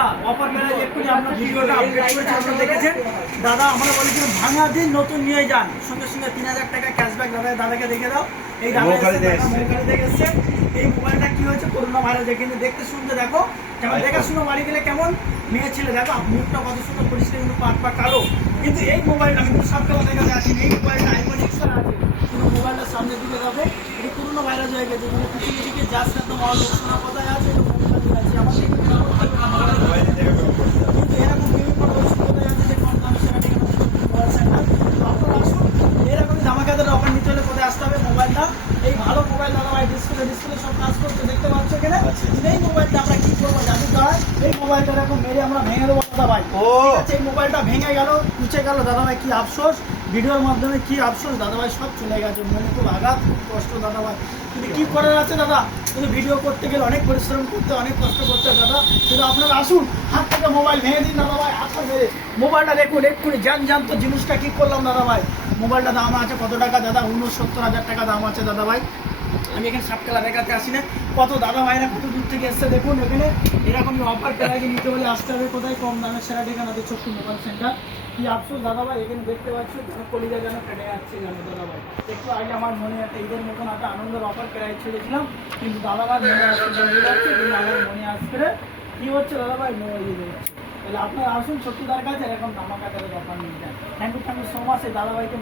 আচ্ছা অফার মেলায় এক্ষুনি আপনার ভিডিওটা আপডেট করেছে, আপনারা দেখেছেন। দাদা আমরা বলেছিলাম ভাঙা দিন নতুন নিয়ে যান, সঙ্গে সঙ্গে 3000 টাকা ক্যাশব্যাক দাদাকে দেখে দাও। এই দাদা দেখে এসছে। এই মোবাইলটা কি হয়েছে, করোনা ভাইরাস কিন্তু দেখতে শুনতে দেখো কেমন দেখাশুনো বাড়ি গেলে কেমন মেয়ে ছেলে দেখো মুখটা কত সুন্দর পরিষ্কার, কিন্তু পা কালো। কিন্তু এই মোবাইলটা কিন্তু সবকে দেখাতে আসেনি। এই মোবাইলটা আইফোন এক্স আছে, কিন্তু মোবাইলটার সামনের দিকে দেখো এটা করোনা ভাইরাস হয়ে গেছে। কিন্তু পিছনের দিকে যাচ্ছে একদম আলোচনা কথায় আছে আমাদের কিন্তু এরকম বিভিন্ন কোথায় আছে যে কম দামে সেটা ঠিক মোবাইল সেন্টার। আপনারা আসুন, এরকম ধামাকাদার অফার নিতে হলে কোথায় আসতে হবে, মোবাইলটা এই ভালো মোবাইল দাদা ভাই ডিসপ্লে সব কাজ করতে দেখতে পাচ্ছ এখানে। এই মোবাইলটা আমরা কি করবো জানি দাদা, এই মোবাইলটা এরকম মেরে আমরা ভেঙে দেবো দাদা ভাই। এই মোবাইলটা ভেঙে গেল কুচে গেল দাদা ভাই, কি আফসোস ভিডিওর মাধ্যমে, কি আফসোস দাদা ভাই, সব চলে গেছে, মনে খুব আঘাত খুব কষ্ট দাদা ভাই। কিন্তু কি করার আছে দাদা, কিন্তু ভিডিও করতে গেলে অনেক পরিশ্রম করতে অনেক কষ্ট করতে দাদা। কিন্তু আপনারা আসুন, হাত থেকে মোবাইল ভেঙে দিন দাদা ভাই, হাতটা মেরে মোবাইলটা দেখুন এক্ষুনি জানতো জিনিসটা কি করলাম দাদা ভাই। মোবাইলটা দাম আছে কত টাকা দাদা, 69,000 টাকা দাম আছে দাদা ভাই। আমি এখানে সাপকেলা দেখাতে আসি না, কত দাদা ভাইরা কত দূর থেকে এসছে দেখুন। এখানে এরকমই অফার প্রাইজে নিতে হলে আসতে হবে কোথায়, কম দামের সেরা ঠিকানা দিয়ে ছোট্ট মোবাইল সেন্টার। কি আফসোস দাদা ভাই, এখানে দেখতে পাচ্ছি যেন কলিজা যেন কেটে যাচ্ছে জানো দাদা ভাই। একটু আগে আমার মনে একটা ঈদের মতন একটা আনন্দের অফার প্রাইজ ছেড়েছিলাম, কিন্তু দাদা ভাই মনে আসতে বলে যাচ্ছে, কিন্তু আমার মনে আসতে কি হচ্ছে দাদা ভাই মোবাইল দিয়ে যাচ্ছে। তাহলে আপনারা আসুন সত্যিদার কাছে এরকম ধামাকাদারের অফার নিয়ে যান। থ্যাংক ইউ সো মাচ এই দাদা ভাইকে।